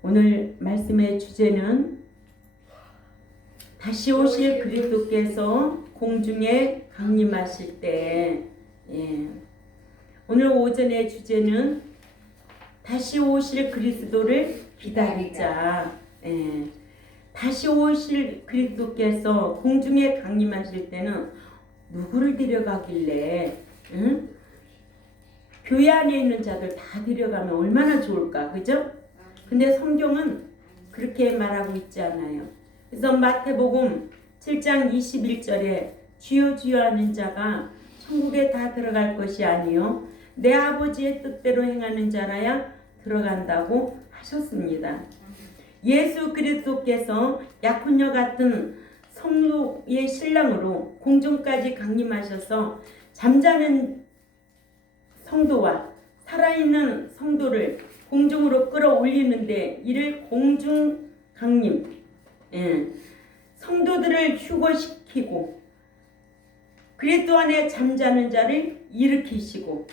오늘 말씀의 주제는 다시 오실 그리스도께서 공중에 강림하실 때, 오늘 오전의 주제는 다시 오실 그리스도를 기다리자. 다시 오실 그리스도께서 공중에 강림하실 때는 누구를 데려가길래, 교회 안에 있는 자들 다 데려가면 얼마나 좋을까, 그죠? 근데 성경은 그렇게 말하고 있지 않아요. 그래서 마태복음 7장 21절에 주여 주여 하는 자가 천국에 다 들어갈 것이 아니요 내 아버지의 뜻대로 행하는 자라야 들어간다고 하셨습니다. 예수 그리스도께서 약혼녀 같은 성도의 신랑으로 공중까지 강림하셔서 잠자는 성도와 살아있는 성도를 공중으로 끌어올리는데 이를 공중 강림, 성도들을 휴거시키고 그리스도 안에 잠자는 자를 일으키시고,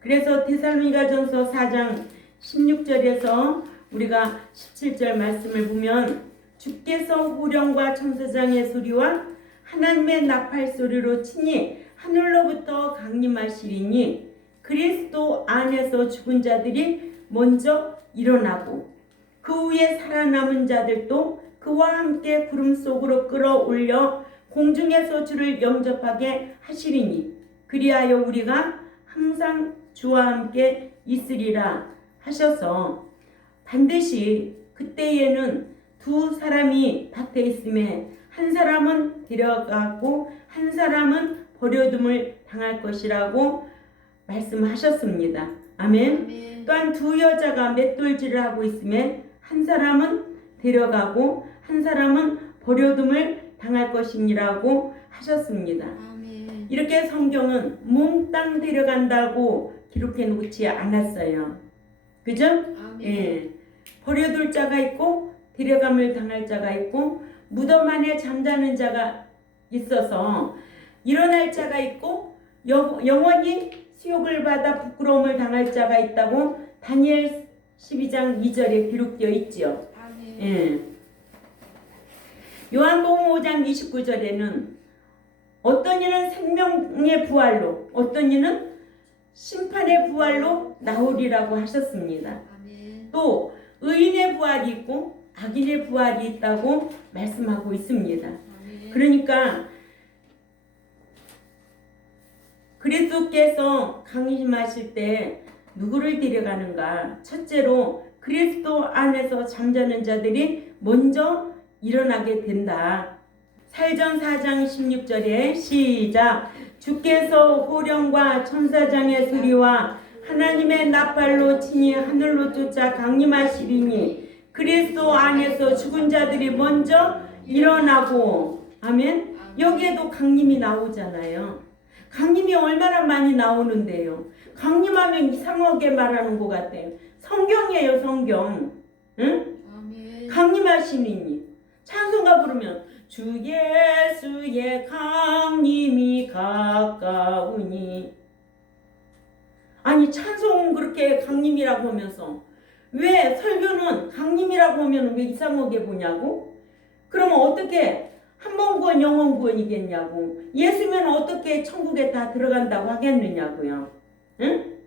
그래서 데살로니가전서 4장 16절에서 우리가 17절 말씀을 보면 주께서 호령과 천사장의 소리와 하나님의 나팔 소리로 친히 하늘로부터 강림하시리니 그리스도 안에서 죽은 자들이 먼저 일어나고 그 후에 살아남은 자들도 그와 함께 구름 속으로 끌어올려 공중에서 주를 영접하게 하시리니 그리하여 우리가 항상 주와 함께 있으리라 하셔서 반드시 그때에는 두 사람이 밭에 있음에 한 사람은 데려가고 한 사람은 버려둠을 당할 것이라고 말씀하셨습니다. 아멘. 또한 두 여자가 맷돌질을 하고 있음에 한 사람은 데려가고 한 사람은 버려둠을 당할 것이니라고 하셨습니다. 아멘. 이렇게 성경은 몽땅 데려간다고 기록해 놓지 않았어요. 그죠? 아멘. 버려둘 자가 있고 데려감을 당할 자가 있고 무덤 안에 잠자는 자가 있어서 일어날 자가 있고 영원히 수욕을 받아 부끄러움을 당할 자가 있다고 다니엘 12장 2절에 기록되어 있지요. 요한복음 5장 29절에는 어떤 이는 생명의 부활로 어떤 이는 심판의 부활로 나오리라고 하셨습니다. 또 의인의 부활이 있고 악인의 부활이 있다고 말씀하고 있습니다. 그러니까 그리스도께서 강림하실 때 누구를 데려가는가? 첫째로 그리스도 안에서 잠자는 자들이 먼저 일어나게 된다. 사전 4장 16절에 시작. 주께서 호령과 천사장의 소리와 하나님의 나팔로 친히 하늘로 쫓아 강림하시리니 그리스도 안에서 죽은 자들이 먼저 일어나고. 아멘. 여기에도 강림이 나오잖아요. 강림이 얼마나 많이 나오는데요. 강림하면 이상하게 말하는 것 같아요. 성경이에요, 성경. 응? 아멘. 강림하시니 찬송가 부르면 주 예수의 강림이 가까우니. 아니 찬송 그렇게 강림이라고 하면서 왜 설교는 강림이라고 하면 왜 이상하게 보냐고? 그러면 어떻게 한번 구원 영원 구원이겠냐고. 예수면 어떻게 천국에 다 들어간다고 하겠느냐고요. 응?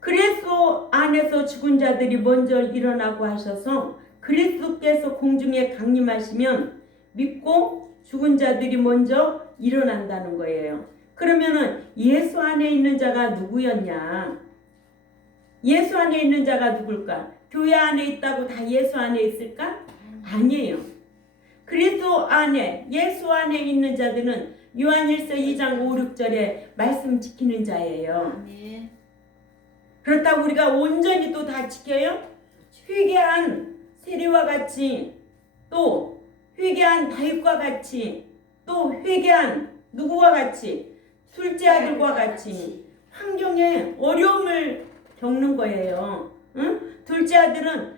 그리스도 안에서 죽은 자들이 먼저 일어나고 하셔서 그리스도께서 공중에 강림하시면 믿고 죽은 자들이 먼저 일어난다는 거예요. 그러면은 예수 안에 있는 자가 누구였냐? 예수 안에 있는 자가 누굴까? 교회 안에 있다고 다 예수 안에 있을까? 아니에요. 그리스도 안에 예수 안에 있는 자들은 요한일서 2장 5, 6절에 말씀 지키는 자예요. 아멘. 그렇다고 우리가 온전히 또 다 지켜요? 회개한 세리와 같이, 또 회개한 다윗과 같이, 또 회개한 누구와 같이, 둘째 아들과 같이 환경에 어려움을 겪는 거예요. 응? 둘째 아들은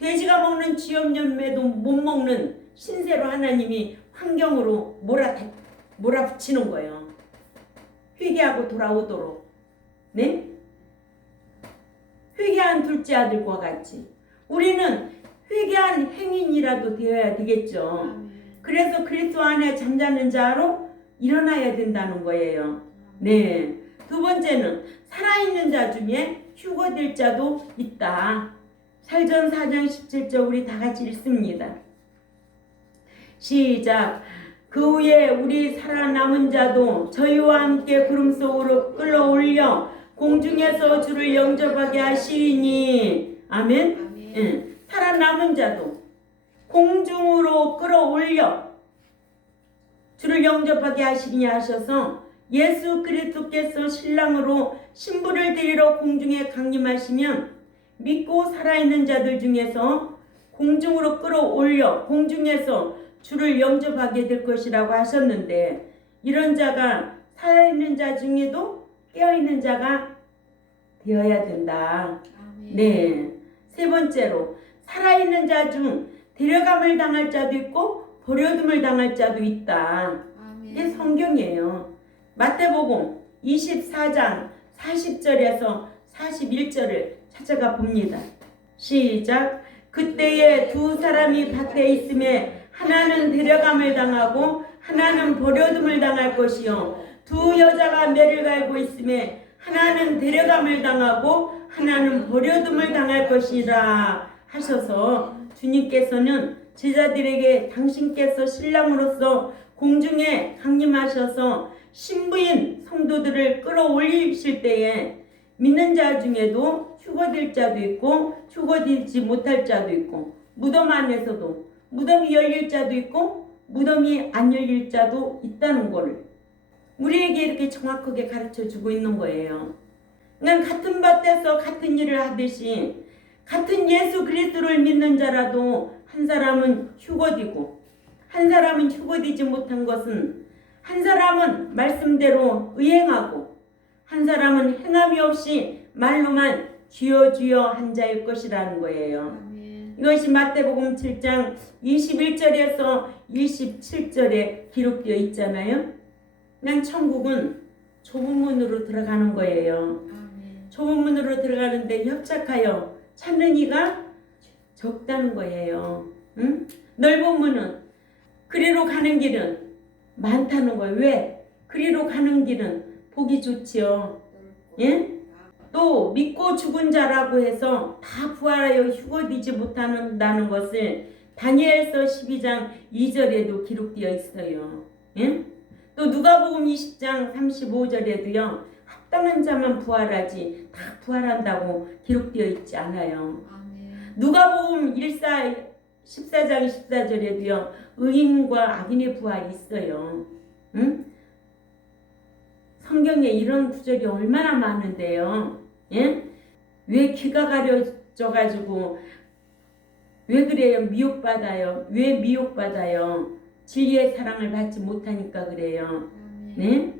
돼지가 먹는 쥐염염매도 못 먹는 신세로 하나님이 환경으로 몰아붙이는 거예요. 회개하고 돌아오도록. 네? 회개한 둘째 아들과 같이 우리는 회개한 행인이라도 되어야 되겠죠. 아멘. 그래서 그리스도 안에 잠자는 자로 일어나야 된다는 거예요. 네. 두 번째는 살아있는 자 중에 휴거될 자도 있다. 살전 4장 17절 우리 다 같이 읽습니다. 시작. 그 후에 우리 살아남은 자도 저희와 함께 구름 속으로 끌어올려 공중에서 주를 영접하게 하시니. 아멘. 아멘. 예. 살아남은 자도 공중으로 끌어올려 주를 영접하게 하시니 하셔서 예수 그리스도께서 신랑으로 신부를 데리러 공중에 강림하시면 믿고 살아있는 자들 중에서 공중으로 끌어올려 공중에서 주를 영접하게 될 것이라고 하셨는데, 이런 자가 살아있는 자 중에도 깨어있는 자가 되어야 된다. 아멘. 네. 세 번째로 살아있는 자 중 데려감을 당할 자도 있고 버려둠을 당할 자도 있다. 이게 아멘. 성경이에요. 마태복음 24장 40절에서 41절을 찾아가 봅니다. 시작. 그때에 두 사람이 밭에 있음에 하나는 데려감을 당하고 하나는 버려둠을 당할 것이요, 두 여자가 매를 갈고 있음에 하나는 데려감을 당하고 하나는 버려둠을 당할 것이라 하셔서, 주님께서는 제자들에게 당신께서 신랑으로서 공중에 강림하셔서 신부인 성도들을 끌어올리실 때에 믿는 자 중에도 휴거될 자도 있고 휴거되지 못할 자도 있고, 무덤 안에서도 무덤이 열릴 자도 있고 무덤이 안 열릴 자도 있다는 거를 우리에게 이렇게 정확하게 가르쳐 주고 있는 거예요. 그냥 같은 밭에서 같은 일을 하듯이 같은 예수 그리스도를 믿는 자라도 한 사람은 휴거되고 한 사람은 휴거되지 못한 것은, 한 사람은 말씀대로 의행하고 한 사람은 행함이 없이 말로만 주여 주여 한 자일 것이라는 거예요. 아멘. 이것이 마태복음 7장 21절에서 27절에 기록되어 있잖아요. 그냥 천국은 좁은 문으로 들어가는 거예요. 아멘. 좁은 문으로 들어가는데 협착하여 찾는 이가 적다는 거예요. 응? 넓은 문은, 그리로 가는 길은 많다는 거예요. 왜? 그리로 가는 길은 보기 좋지요. 예? 또 믿고 죽은 자라고 해서 다 부활하여 휴거되지 못한다는 것을 다니엘서 12장 2절에도 기록되어 있어요. 예? 또 누가복음 20장 35절에도요. 합당한 자만 부활하지 다 부활한다고 기록되어 있지 않아요. 아멘. 누가복음 14장 14절에도요. 의인과 악인의 부활이 있어요. 응? 성경에 이런 구절이 얼마나 많은데요. 예? 왜 귀가 가려져 가지고 왜 그래요? 미혹받아요. 왜 미혹받아요? 진리의 사랑을 받지 못하니까 그래요. 아멘. 네?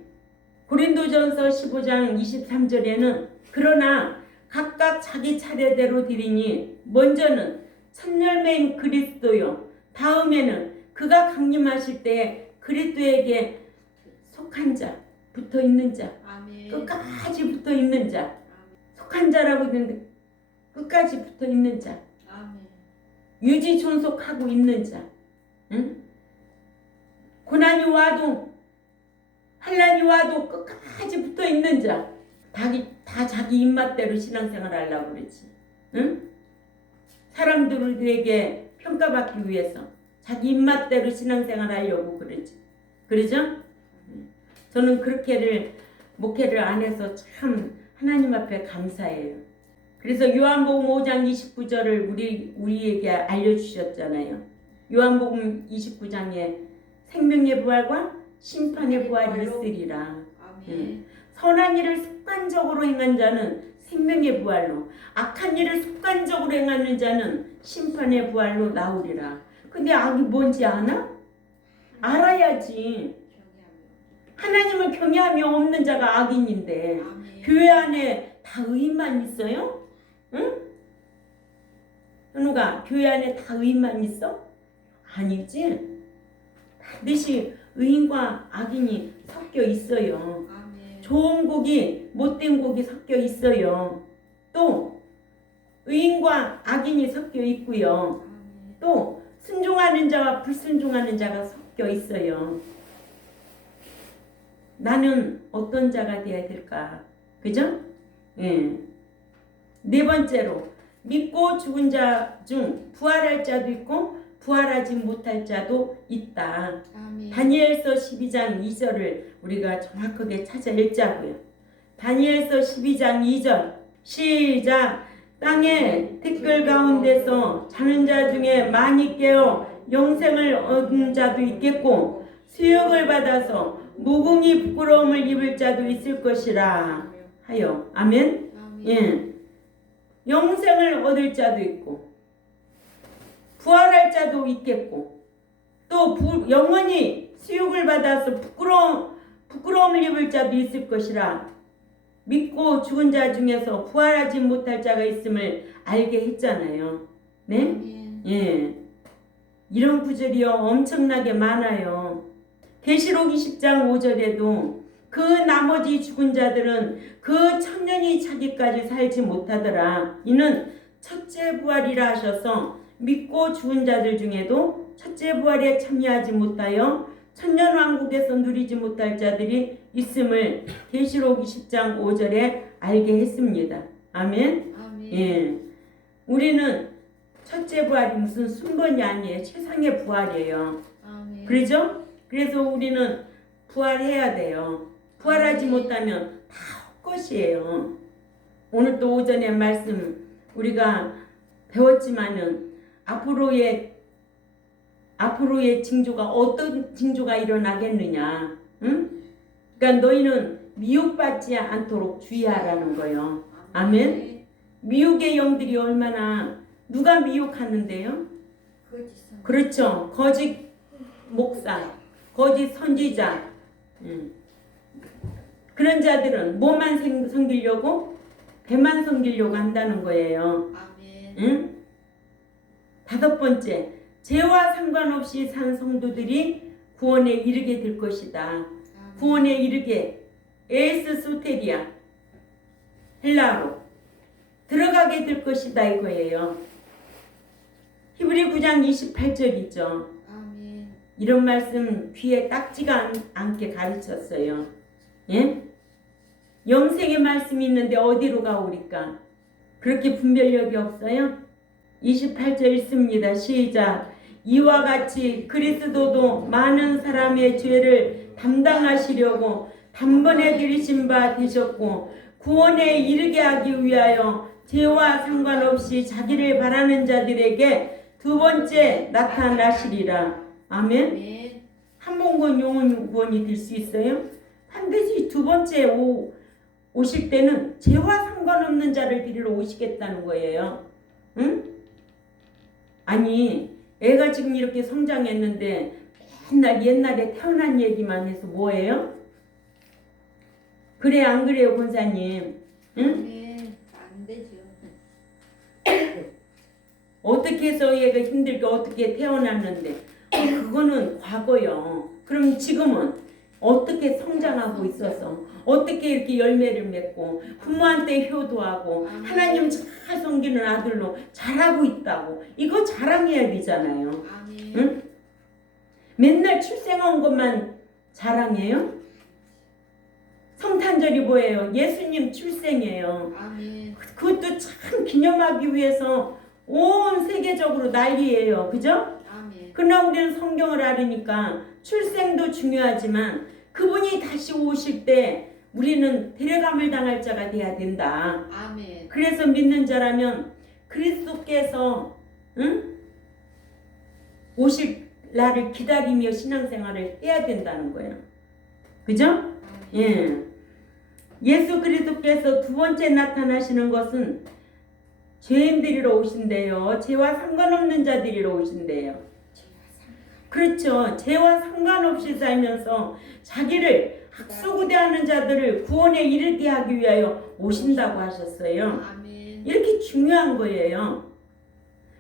고린도전서 15장 23절에는 그러나 각각 자기 차례대로 드리니 먼저는 첫 열매인 그리스도요, 다음에는 그가 강림하실 때에 그리스도에게 속한 자, 붙어 있는 자, 아멘. 끝까지 붙어 있는 자, 속한 자라고 했는데 끝까지 붙어 있는 자, 아멘. 유지 유지 존속하고 있는 자, 응? 고난이 와도 환난이 와도 끝까지 붙어 있는 자, 다 자기 입맛대로 신앙생활 하려고 그러지. 응? 사람들에게 평가받기 위해서 자기 입맛대로 신앙생활 하려고 그러지. 그러죠? 저는 그렇게를 목회를 안 해서 참 하나님 앞에 감사해요. 그래서 요한복음 5장 29절을 우리에게 알려주셨잖아요. 요한복음 29장에 생명의 부활과 심판의 부활이 있으리라. 아멘. 선한 일을 습관적으로 행한 자는 생명의 부활로, 악한 일을 습관적으로 행하는 자는 심판의 부활로 나오리라. 근데 악이 뭔지 아나? 알아야지. 하나님을 경외함이 없는 자가 악인인데 아멘. 교회 안에 다 의인만 있어요? 응? 현우가 교회 안에 다 의인만 있어? 아니지. 반드시 의인과 악인이 섞여 있어요. 아멘. 좋은 곡이 못된 곡이 섞여 있어요. 또 의인과 악인이 섞여 있고요. 아멘. 또 순종하는 자와 불순종하는 자가 섞여 있어요. 나는 어떤 자가 되어야 될까? 그죠? 예. 네 번째로 믿고 죽은 자 중 부활할 자도 있고 부활하지 못할 자도 있다. 아멘. 다니엘서 12장 2절을 우리가 정확하게 찾아 읽자고요. 다니엘서 12장 2절 시작. 땅의 댓글 가운데서 자는 자 중에 많이 깨어 영생을 얻은 자도 있겠고 수욕을 받아서 무궁히 부끄러움을 입을 자도 있을 것이라 하여. 아멘. 아멘. 예. 영생을 얻을 자도 있고 부활할 자도 있겠고 또 영원히 수욕을 받아서 부끄러움을 입을 자도 있을 것이라. 믿고 죽은 자 중에서 부활하지 못할 자가 있음을 알게 했잖아요. 네? 아멘. 예. 이런 구절이요 엄청나게 많아요. 계시록 20장 5절에도 그 나머지 죽은 자들은 그 천년이 차기까지 살지 못하더라. 이는 첫째 부활이라 하셔서 믿고 죽은 자들 중에도 첫째 부활에 참여하지 못하여 천년 왕국에서 누리지 못할 자들이 있음을 계시록 20장 5절에 알게 했습니다. 아멘. 아멘. 예. 우리는 첫째 부활이 무슨 순번이 아니에요. 최상의 부활이에요. 아멘. 그러죠? 그래서 우리는 부활해야 돼요. 부활하지 못하면 다 헛것이에요. 오늘 또 오전에 말씀 우리가 배웠지만은 앞으로의 징조가 어떤 징조가 일어나겠느냐? 응? 그러니까 너희는 미혹받지 않도록 주의하라는 거예요. 아멘. 미혹의 영들이 얼마나 누가 미혹하는데요? 그렇죠. 거짓 목사, 거짓 선지자. 그런 자들은 뭐만 섬기려고? 배만 섬기려고 한다는 거예요. 아멘. 응? 다섯 번째, 죄와 상관없이 산 성도들이 구원에 이르게 될 것이다. 아멘. 구원에 이르게 에스 소테리아 헬라로 들어가게 될 것이다 이거예요. 히브리 9장 28절이죠. 아멘. 이런 말씀 귀에 딱지가 않게 가르쳤어요. 예? 영생의 말씀이 있는데 어디로 가오리까? 그렇게 분별력이 없어요? 28절 읽습니다. 시작. 이와 같이 그리스도도 많은 사람의 죄를 담당하시려고 단번에 들이신 바 되셨고 구원에 이르게 하기 위하여 죄와 상관없이 자기를 바라는 자들에게 두 번째 나타나시리라. 아멘. 아멘. 한 번 영혼 구원이 될 수 있어요? 반드시 두 번째 오실 때는 죄와 상관없는 자를 데리러 오시겠다는 거예요. 응? 아니 애가 지금 이렇게 성장했는데 맨날 옛날에 태어난 얘기만 해서 뭐예요? 그래 안 그래요 권사님? 응? 아멘. 안 되죠. 어떻게 해서 얘가 힘들게 어떻게 태어났는데 그거는 과거요. 그럼 지금은 어떻게 성장하고 있어서 어떻게 이렇게 열매를 맺고 부모한테 효도하고 하나님 잘 섬기는 아들로 잘하고 있다고 이거 자랑해야 되잖아요. 아멘. 응? 맨날 출생한 것만 자랑해요? 성탄절이 뭐예요? 예수님 출생이에요. 아멘. 그것도 참 기념하기 위해서 온 세계적으로 난리예요. 그죠? 아멘. 그러나 우리는 성경을 알으니까 출생도 중요하지만 그분이 다시 오실 때 우리는 데려감을 당할 자가 돼야 된다. 아멘. 그래서 믿는 자라면 그리스도께서 오실 날을 기다리며 신앙생활을 해야 된다는 거예요. 그죠? 아멘. 예. 예수 그리스도께서 두 번째 나타나시는 것은 죄인들이로 오신대요. 죄와 상관없는 자들이로 오신대요. 그렇죠. 죄와 상관없이 살면서 자기를 학수고대하는 자들을 구원에 이르게 하기 위하여 오신다고 하셨어요. 아멘. 이렇게 중요한 거예요.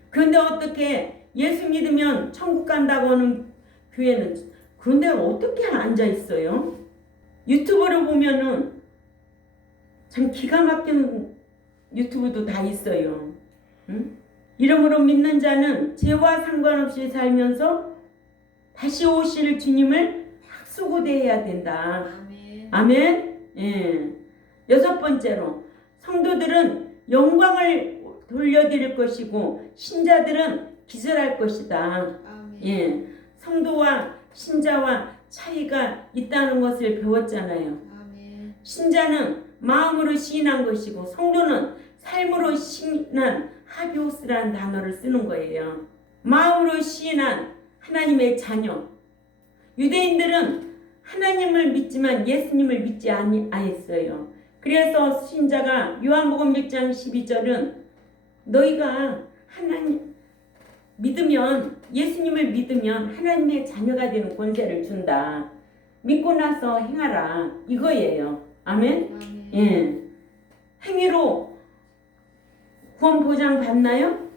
그런데 어떻게 예수 믿으면 천국 간다고 하는 교회는 그런데 어떻게 앉아 있어요? 유튜브를 보면은 참 기가 막힌 유튜브도 다 있어요. 응? 이러므로 믿는 자는 죄와 상관없이 살면서 다시 오실 주님을 학수고대해야 된다. 아멘. 아멘. 예. 여섯 번째로 성도들은 영광을 돌려드릴 것이고 신자들은 기절할 것이다. 아멘. 예. 성도와 신자와 차이가 있다는 것을 배웠잖아요. 아멘. 신자는 마음으로 시인한 것이고 성도는 삶으로 시인한 하비오스라는 단어를 쓰는 거예요. 마음으로 시인한 하나님의 자녀. 유대인들은 하나님을 믿지만 예수님을 믿지 아니했어요. 그래서 신자가 요한복음 1장 12절은 너희가 하나님 믿으면 예수님을 믿으면 하나님의 자녀가 되는 권세를 준다. 믿고 나서 행하라. 이거예요. 아멘. 아멘. 예. 행위로 구원 보장 받나요?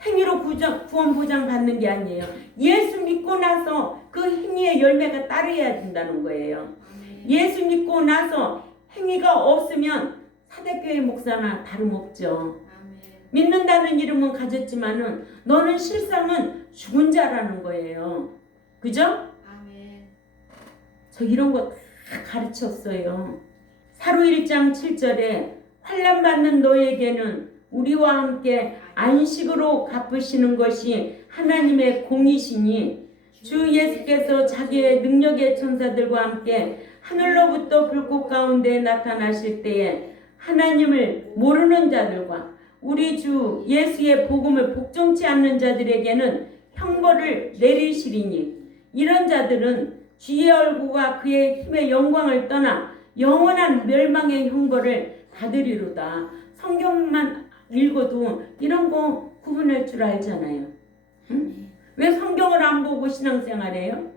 행위로 구원 보장 받는 게 아니에요. 예수 믿고 나서 그 행위의 열매가 따르야 된다는 거예요. 아멘. 예수 믿고 나서 행위가 없으면 사대교회 목사나 다름없죠. 아멘. 믿는다는 이름은 가졌지만은 너는 실상은 죽은 자라는 거예요. 그죠? 아멘. 저 이런 거 다 가르쳤어요. 사로 1장 7절에 환난 받는 너에게는 우리와 함께 안식으로 갚으시는 것이 하나님의 공이시니 주 예수께서 자기의 능력의 천사들과 함께 하늘로부터 불꽃 가운데 나타나실 때에 하나님을 모르는 자들과 우리 주 예수의 복음을 복종치 않는 자들에게는 형벌을 내리시리니 이런 자들은 주의 얼굴과 그의 힘의 영광을 떠나 영원한 멸망의 형벌을 받으리로다. 성경만 읽어도 이런 거 구분할 줄 알잖아요. 응? 왜 성경을 안 보고 신앙생활해요?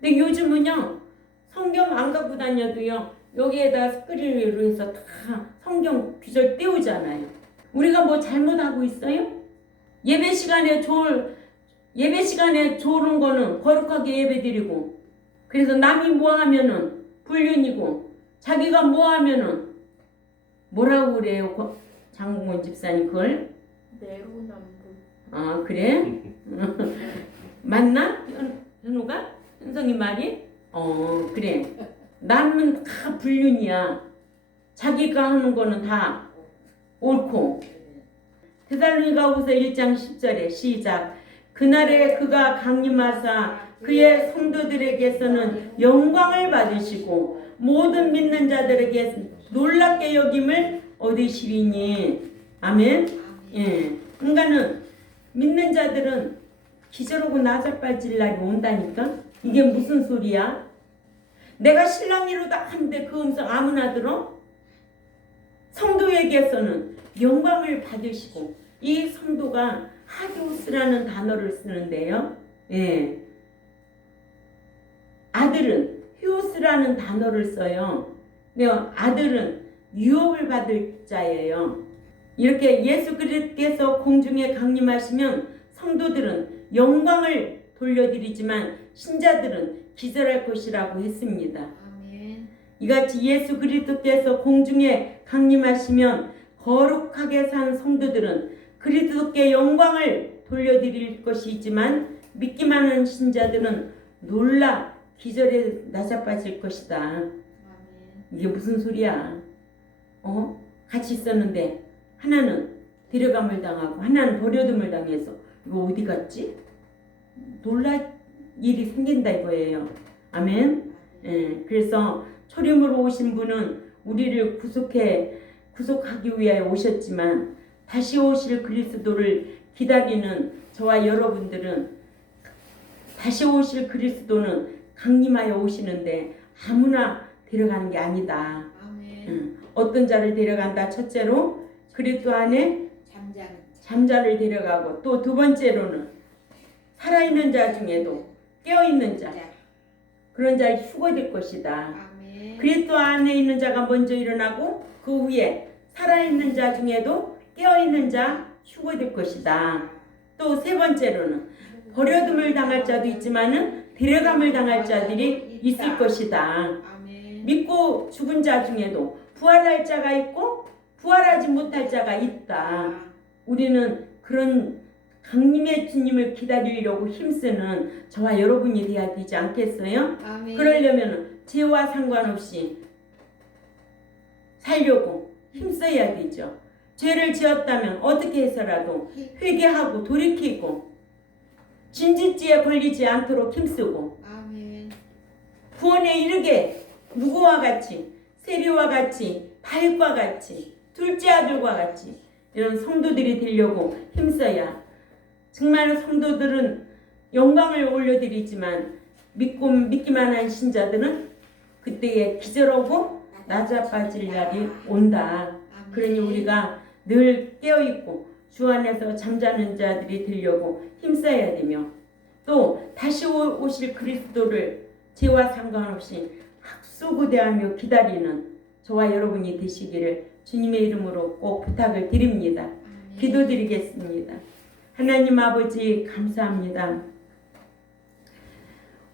근데 요즘은요 성경 안 갖고 다녀도요 여기에다 스크린으로 해서 다 성경 귀절 띄우잖아요. 우리가 뭐 잘못하고 있어요? 예배 시간에 좋은 거는 거룩하게 예배드리고 그래서 남이 뭐 하면은 불륜이고 자기가 뭐 하면은 뭐라고 그래요? 장봉원 집사님 그걸? 내로남불. 아 그래? 맞나? 현우가? 현성이 말이? 그래. 남은 다 불륜이야. 자기가 하는 거는 다 옳고. 데살로니가후서 1장 10절에 시작. 그날에 그가 강림하사 그의 성도들에게서는 영광을 받으시고 모든 믿는 자들에게 놀랍게 여김을 얻으시리니. 아멘. 예. 그러니까는 믿는 자들은 기절하고 나자빠질 날이 온다니까. 이게 무슨 소리야? 내가 신랑이로다 하는데 그 음성 아무나 들어? 성도에게서는 영광을 받으시고 이 성도가 하기오스라는 단어를 쓰는데요. 예. 아들은 히오스라는 단어를 써요. 근데 아들은 유업을 받을 자예요. 이렇게 예수 그리스도께서 공중에 강림하시면 성도들은 영광을 돌려드리지만 신자들은 기절할 것이라고 했습니다. 아멘. 이같이 예수 그리스도께서 공중에 강림하시면 거룩하게 산 성도들은 그리스도께 영광을 돌려드릴 것이지만 믿기만 하는 신자들은 놀라 기절에 나자빠질 것이다. 아멘. 이게 무슨 소리야? 같이 있었는데 하나는 데려감을 당하고 하나는 버려둠을 당해서 이거 어디 갔지? 놀랄 일이 생긴다 이거예요. 아멘. 예, 그래서 초림으로 오신 분은 우리를 구속하기 위하여 오셨지만 다시 오실 그리스도를 기다리는 저와 여러분들은 다시 오실 그리스도는 강림하여 오시는데 아무나 데려가는 게 아니다. 아멘. 어떤 자를 데려간다. 첫째로 그리스도 안에 잠자를 데려가고 또 두 번째로는 살아있는 자 중에도 깨어있는 자 그런 자를 휴거될 것이다. 아멘. 그리스도 안에 있는 자가 먼저 일어나고 그 후에 살아있는 자 중에도 깨어있는 자 휴거될 것이다. 또 세 번째로는 버려둠을 당할 자도 있지만은 데려감을 당할 자들이 있을 것이다. 아멘. 믿고 죽은 자 중에도 부활할 자가 있고 부활하지 못할 자가 있다. 우리는 그런 강림의 주님을 기다리려고 힘쓰는 저와 여러분이 돼야 되지 않겠어요? 아멘. 그러려면 죄와 상관없이 살려고 힘써야 되죠. 죄를 지었다면 어떻게 해서라도 회개하고 돌이키고 진짓지에 걸리지 않도록 힘쓰고 아멘. 구원에 이르게 누구와 같이 세리와 같이 바윗과 같이 둘째 아들과 같이 이런 성도들이 되려고 힘써야 정말 성도들은 영광을 올려드리지만 믿기만 한 신자들은 그때에 기절하고 낮아빠질 날이 온다. 그러니 우리가 늘 깨어있고 주 안에서 잠자는 자들이 되려고 힘써야 되며 또 다시 오실 그리스도를 죄와 상관없이 학수고대하며 기다리는 저와 여러분이 되시기를 주님의 이름으로 꼭 부탁을 드립니다. 기도드리겠습니다. 하나님 아버지 감사합니다.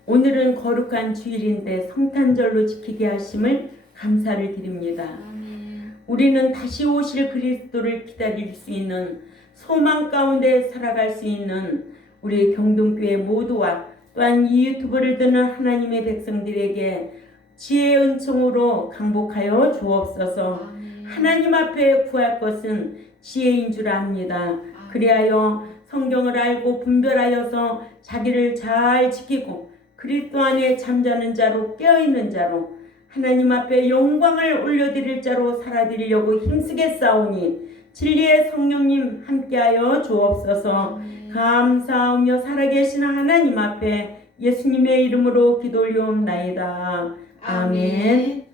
오늘은 거룩한 주일인데 성탄절로 지키게 하심을 감사를 드립니다. 아멘. 우리는 다시 오실 그리스도를 기다릴 수 있는 소망 가운데 살아갈 수 있는 우리 경동교회 모두와 또한 이 유튜브를 듣는 하나님의 백성들에게 지혜의 은총으로 강복하여 주옵소서. 아멘. 하나님 앞에 구할 것은 지혜인 줄 압니다. 그리하여 성경을 알고 분별하여서 자기를 잘 지키고 그리스도 안에 잠자는 자로 깨어있는 자로 하나님 앞에 영광을 올려드릴 자로 살아드리려고 힘쓰겠사오니 진리의 성령님 함께하여 주옵소서. 감사하며 살아계신 하나님 앞에 예수님의 이름으로 기도 올려옵나이다. 아멘.